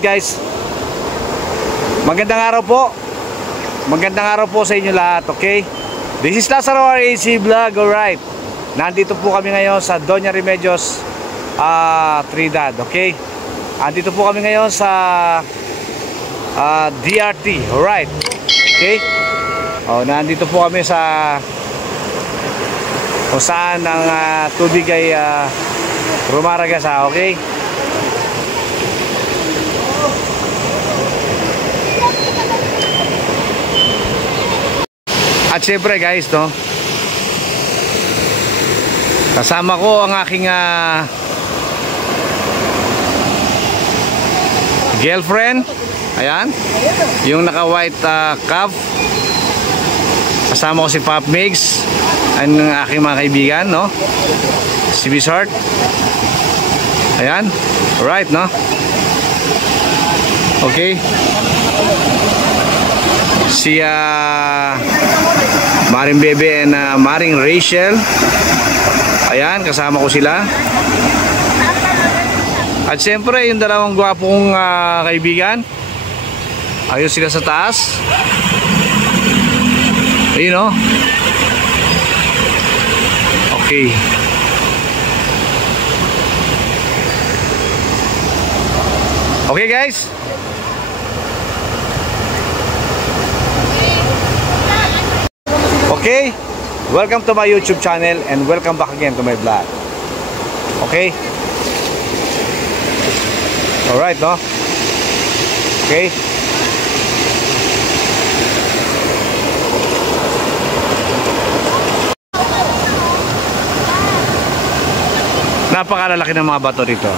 Alright guys, magandang araw po. Magandang araw po sa inyo lahat, okay? This is Lazaro RAC Vlog, alright. Nandito po kami ngayon sa Doña Remedios Trinidad, okay? Nandito po kami ngayon sa DRT, alright. Okay? Nandito po kami sa kung saan ang tubig ay rumaragasa, okay? At syempre guys, no, kasama ko ang aking girlfriend. Ayan, yung naka white cap. Kasama ko si Pop Mix, ang aking mga kaibigan, no, si Miss Heart. Ayan, alright, no. Okay, si Maring Bebe and Maring Rachel. Ayan, kasama ko sila. At siyempre yung dalawang gwapong kaibigan, ayun sila sa taas. Ayun, no. Okay. Okay guys, okay, welcome to my YouTube channel and welcome back again to my vlog. Okay? Alright, no? Okay? Napakalalaki ng mga bato dito.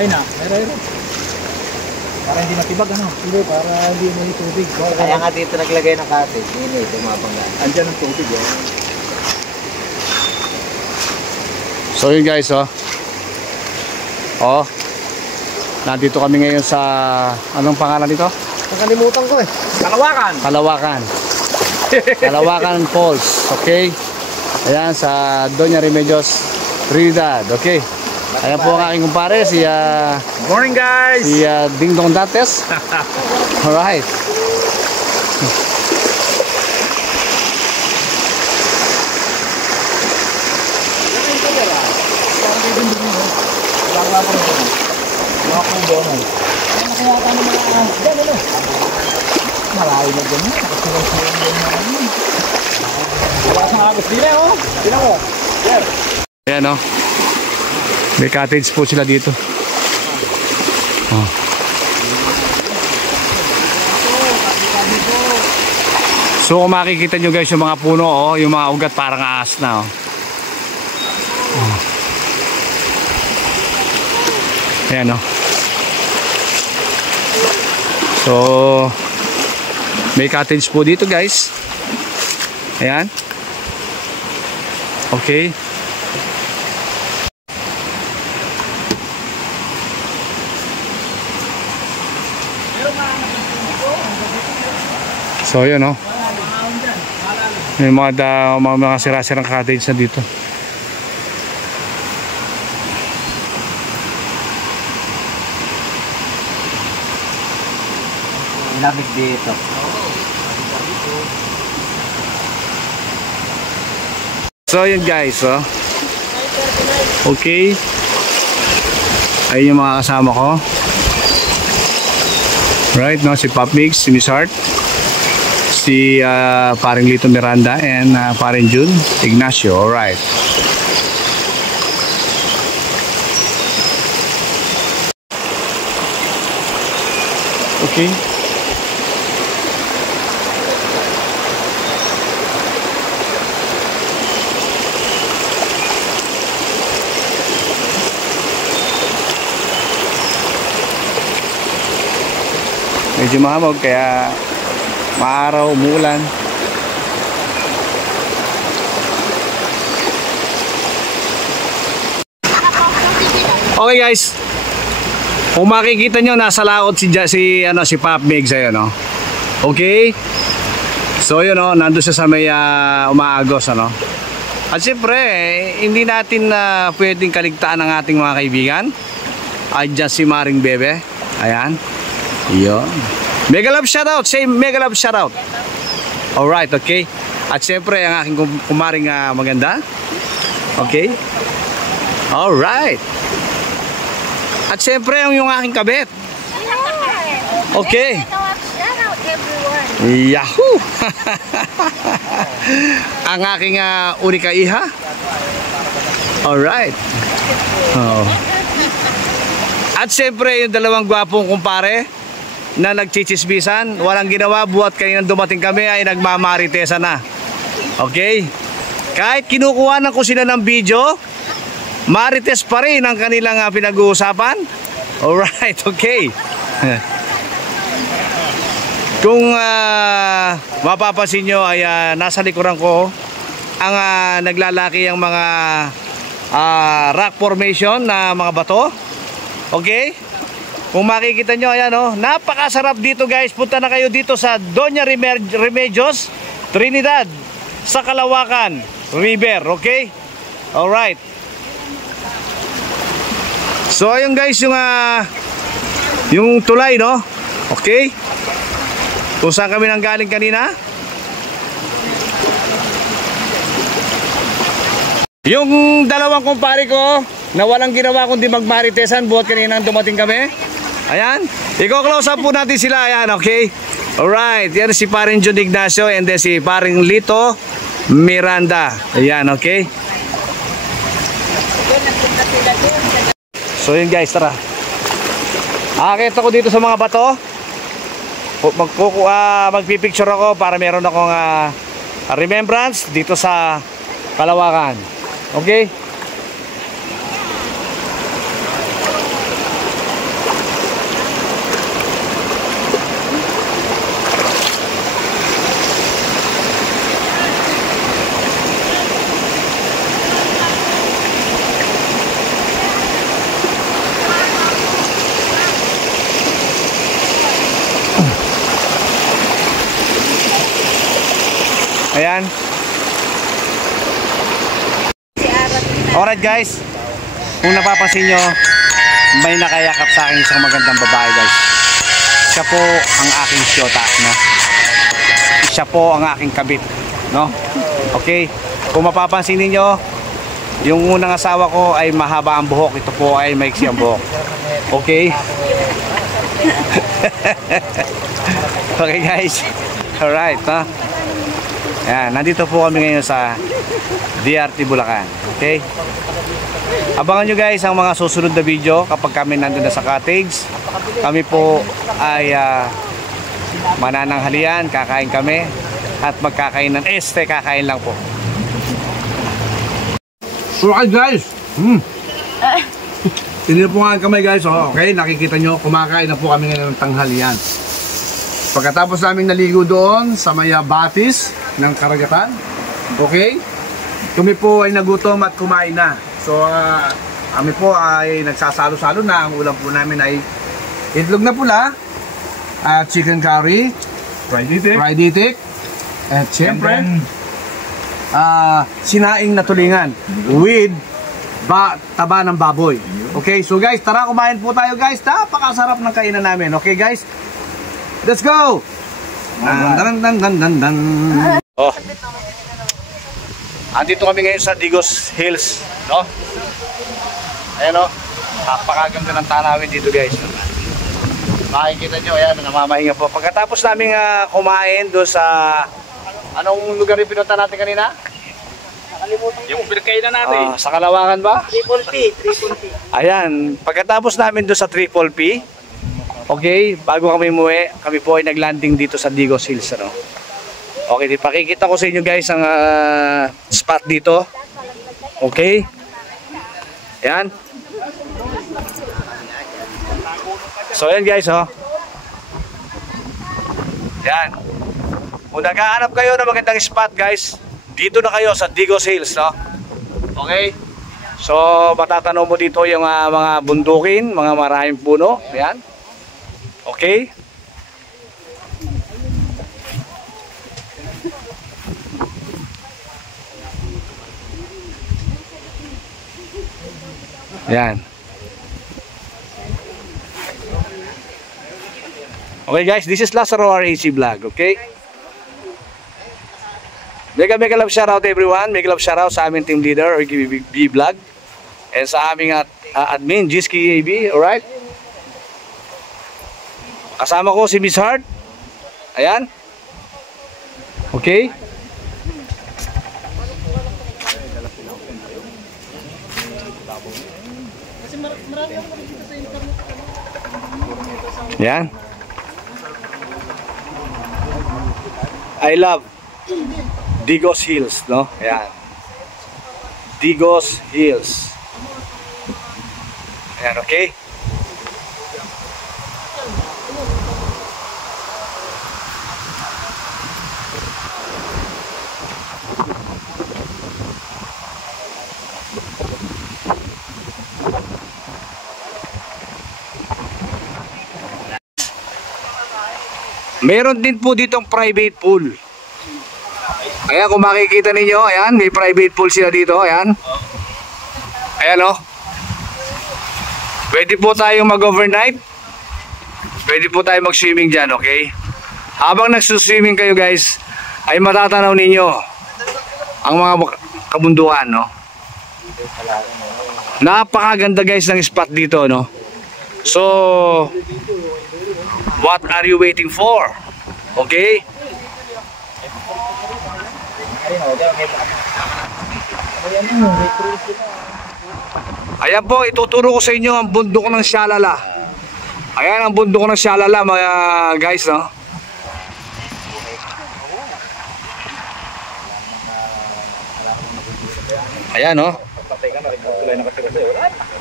Ay na, meron. Para hindi matibag, ano? Hindi, para hindi may tubig. Kaya nga dito naglagay ng cottage. Hindi, tumabangga. Andyan ang tubig, eh. So yun guys, nandito kami ngayon sa, anong pangalan nito? Nakalimutan ko eh. Kalawakan! Kalawakan. Kalawakan Falls, okay? Ayan, sa Doña Remedios Trinidad, okay? Ayan po ang aking kumpare, si Morning guys! si Ding Dong Dantes. Alright. Malayo na dyan. Wala sa agos din eh, oh. Tinan mo. Ayan, no? May cottage po sila dito. So kung makikita nyo guys yung mga puno, yung mga ugat parang aas na. Ayan, no? So may cottage po dito guys. Ayan. Okay. So yun, no? May mga sira-sirang cottage na dito. Lamig dito. So yun guys, okay. Ayun yung mga kasama ko. Right, no? Si Pop Mix, si Miss Heart, si paring Lito Miranda, and paring June Ignacio. Alright. Okay. Medyo mahamog kaya maaraw, umuulan. Okay guys, kung makikita nyo nasa laot si Pop Migs ayun, no? Okay, so yun, no, nandun siya sa may umaagos, ano? At siyempre hindi natin pwedeng kaligtaan ang ating mga kaibigan. Ay dyan si Maring Bebe, ayan, yun, mega love shoutout, say mega love shoutout. Alright, okay. At siyempre ang aking kumaring maganda. Okay, alright. At siyempre yung aking kabit. Okay. Yahoo! Ang aking unika iha. Alright. Oh. At siyempre yung dalawang gwapong kumpare na nagchichisbisan, walang ginawa, buhat kaninang dumating kami ay nagmamaritesan na. Okay? Kahit kinukuha ko sila ng video, marites pa rin ang kanilang pinag-uusapan. Alright, okay. Kung mapapansin nyo ay nasa likuran ko ang naglalaki ang mga rock formation na mga bato. Okay? Kung makikita nyo, ayan, oh, napakasarap dito guys. Punta na kayo dito sa Doña Remedios, Trinidad, sa Kalawakan River. Okay? Alright. So ayun guys, yung tulay, no? Okay? Kung saan kami nanggaling kanina. Yung dalawang kumpare ko na walang ginawa kundi magmaritesan buhat kanina dumating kami. Ayan, i-close up po natin sila. Ayan, okay? Alright, yan si paring John Ignacio and then si paring Lito Miranda. Ayan, okay? So yun guys, tara. Akit ako dito sa mga bato. Magpipicture ako para meron akong remembrance dito sa Kalawakan. Okay? Ayan. Alright guys, kung napapansin nyo, may nakayakap sa akin isang magandang babae guys. Siya po ang aking syota, no? Siya po ang aking kabit, no? Okay, kung mapapansin niyo, yung unang asawa ko ay mahaba ang buhok, ito po ay maiksi ang buhok. Okay? Okay guys, alright, no? Ayan, nandito po kami ngayon sa DRT Bulacan. Okay? Abangan nyo guys ang mga susunod na video kapag kami nandun na sa cottage. Kami po ay manananghalian, kakain kami at magkakainan. Kakain lang po. Alright guys. Tinipungan kami guys. Okay, nakikita nyo, kumakain na po kami ngayon ng tanghalian. Pagkatapos namin naligo doon sa may batis ng karagatan, okay, kami po ay nagutom at kumain na. So kami po ay nagsasalo-salo na. Ang ulam po namin ay itlog na pula at chicken curry, fried itik, at syempre sinaing na tulingan with taba ng baboy. Okay, so guys, tara kumain po tayo guys. Napakasarap ng kainan namin. Okay guys, let's go! Oh. Andito kami ngayon sa Digos Hills, no? Ayan, no? Napakaganda ng tanawin dito guys. Makikita nyo, ayan, namamahinga po. Pagkatapos namin kumain doon sa anong lugar yung pinunta natin kanina? Yung pinagkainan natin. Sa Kalawakan ba? Triple P. Ayan, pagkatapos namin doon sa Triple P, okay, bago kami umuwi, kami po ay naglanding dito sa Digos Hills, ano? Okay, pakikita ko sa inyo guys ang spot dito. Okay? Ayan. So ayan guys, oh. Yan. Kung naghahanap kayo ng magandang spot guys, dito na kayo sa Digos Hills, no? Okay? So, matatanaw mo dito yung mga bundukin, mga maraming puno. Yan. Okay? Yan. Okay guys, this is Lazaro RAC Vlog, okay? Mega love shoutout everyone. Mega love shoutout sa aming team leader or B Vlog. And sa aming admin, Jiski AB, alright? Kasama ko si Miss Hart. Ayan. Okay? Yan. I love Digos Hills, no? Ayan. Digos Hills. Ayan, okay? Meron din po ditong private pool. Ayan, kung makikita ninyo, ayan, may private pool sila dito, ayan. Ayan, oh. Pwede po tayong mag-overnight. Pwede po tayong mag-swimming dyan, okay? Habang nagsuswimming kayo, guys, ay matatanaw ninyo ang mga kabundukan, no? Napakaganda, guys, ng spot dito, no? So, what are you waiting for? Okay? Ayan po, ituturo ko sa inyo ang bundok ng Sialala. Ayan ang bundok ng Sialala, mga guys, no? Ayan, no?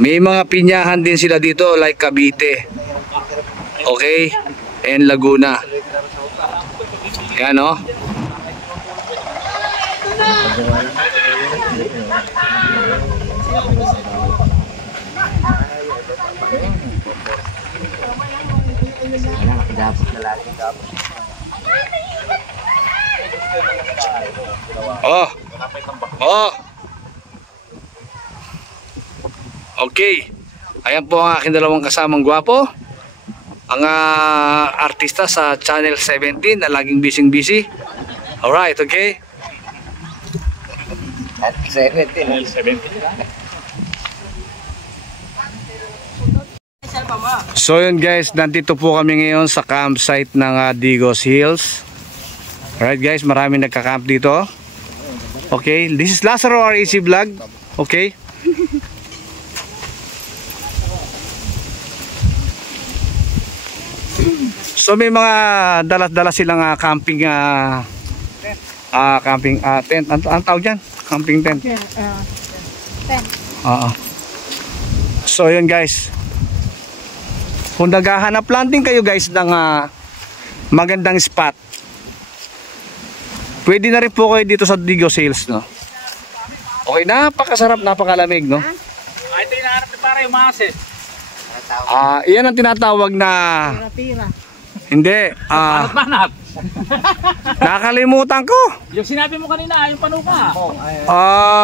May mga pinyahan din sila dito like Cavite. Okay? And Laguna. Ayan, no? Oh. Oh. Okay. Ayan po ang aking dalawang kasamang gwapo. Ang artista sa Channel 17 na laging busy. Alright, okay? At 17. So yun guys, nandito po kami ngayon sa campsite ng Digos Hills. Alright guys, maraming nagka-camp dito. Okay, this is Lazaro RAC Vlog. Okay. So may mga dala-dala silang camping tent. Ang tawag dyan? Camping tent. Tent. Oo. So yun guys. Kung naghahanap lang din kayo guys ng magandang spot, pwede na rin po kayo dito sa Digos Hills, no? Okay, napakasarap, napakalamig, no? Ito yung nahanap ni para yung masis. Iyan ang tinatawag na Tira-tira. hindi, Manap. nakalimutan ko. Yung sinabi mo kanina, yung panuka. Ano?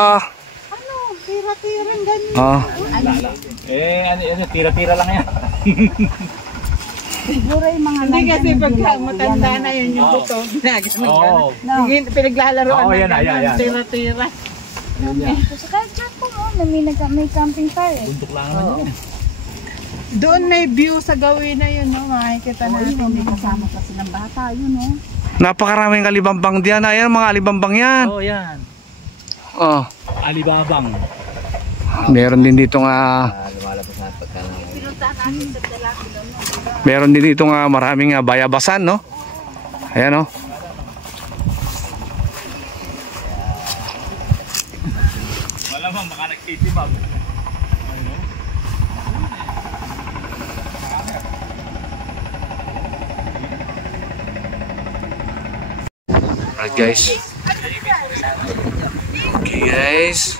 Tira-tira ganyan. Ano, tira-tira lang yan. Siguro yung mga Hindi kasi pagka matanda na yun yung buto, ginagawa gano'n. Pinaglalaroan Oo, na yan na, yan. gano'n, tira-tira. So, kahit dyan po mo, may camping fire eh. Buntok lang naman yun. Doon may view sa gawin na yun, no? Makikita natin. May kasama pa silang bata, yun no? Napakaraming alibambang diyan. Ayan, mga alibambang yan. Oo, yan. Oh, Alibabang. meron din dito Lumalabas na pagkalang. meron din dito maraming bayabasan, no? Ayan, no? Malamang baka nagtitibag. Alright guys. Okay guys.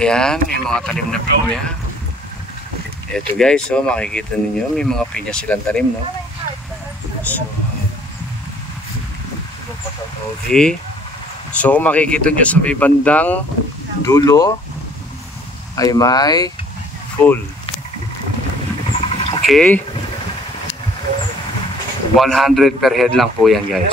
Ayan, may mga tanim na pinya. Ito guys, so makikita ninyo, may mga pinya silang tanim, no? So, okay. So kung makikita nyo sa may bandang dulo ay may full. Okay. 100 per head lang po yan guys.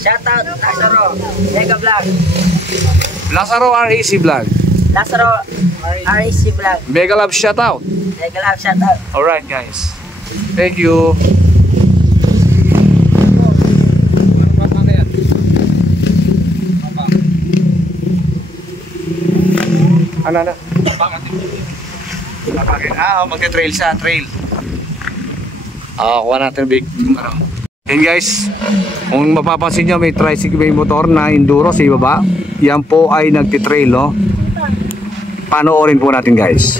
Shoutout, Lazaro. Mega Vlog. Lazaro RAC Vlog. Lazaro, RAC Vlog. Mega Love shoutout. Mega Vlog, shoutout. Alright guys. Thank you. Ano? Magka-trail siya, trail. Kuha natin big, ano. Yan guys, kung mapapansin nyo may tricycle, may motor na enduro sa ibaba. Yan po ay nagtitrail, no? Panoorin po natin guys.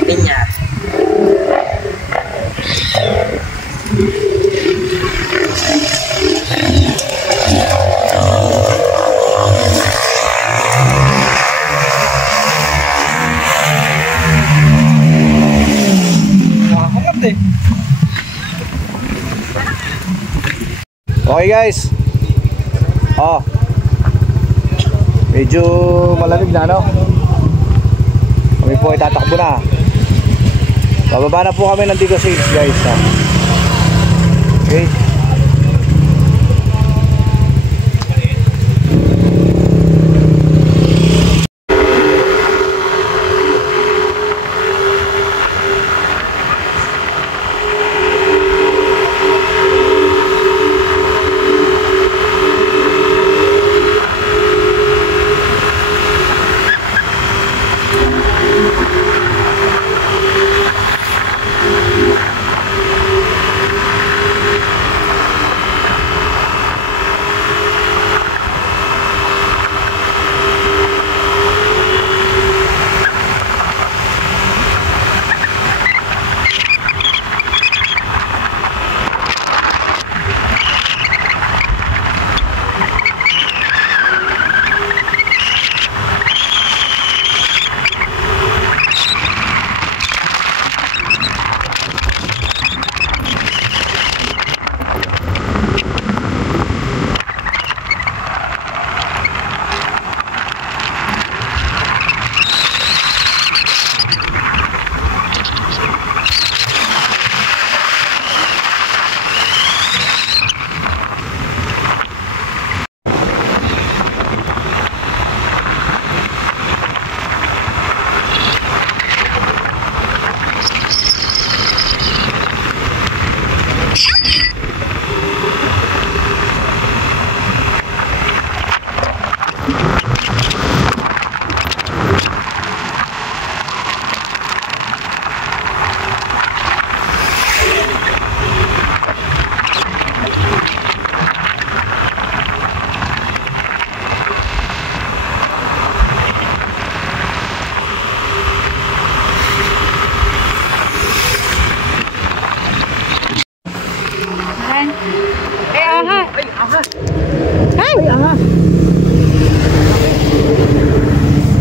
Pinya. Okay guys. Medyo malamig na, no? Kami po ay tatakbo na. Bababa na po kami ng Tigo Sales guys, no? Okay.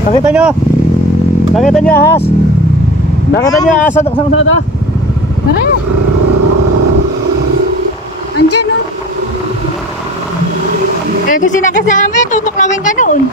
Nakita nyo? Nakita nyo ahas? Nakita nyo ahas sa kusada? Tara. Andyan, oh. Eh, kasi nakasama, tutuklawin ka noon.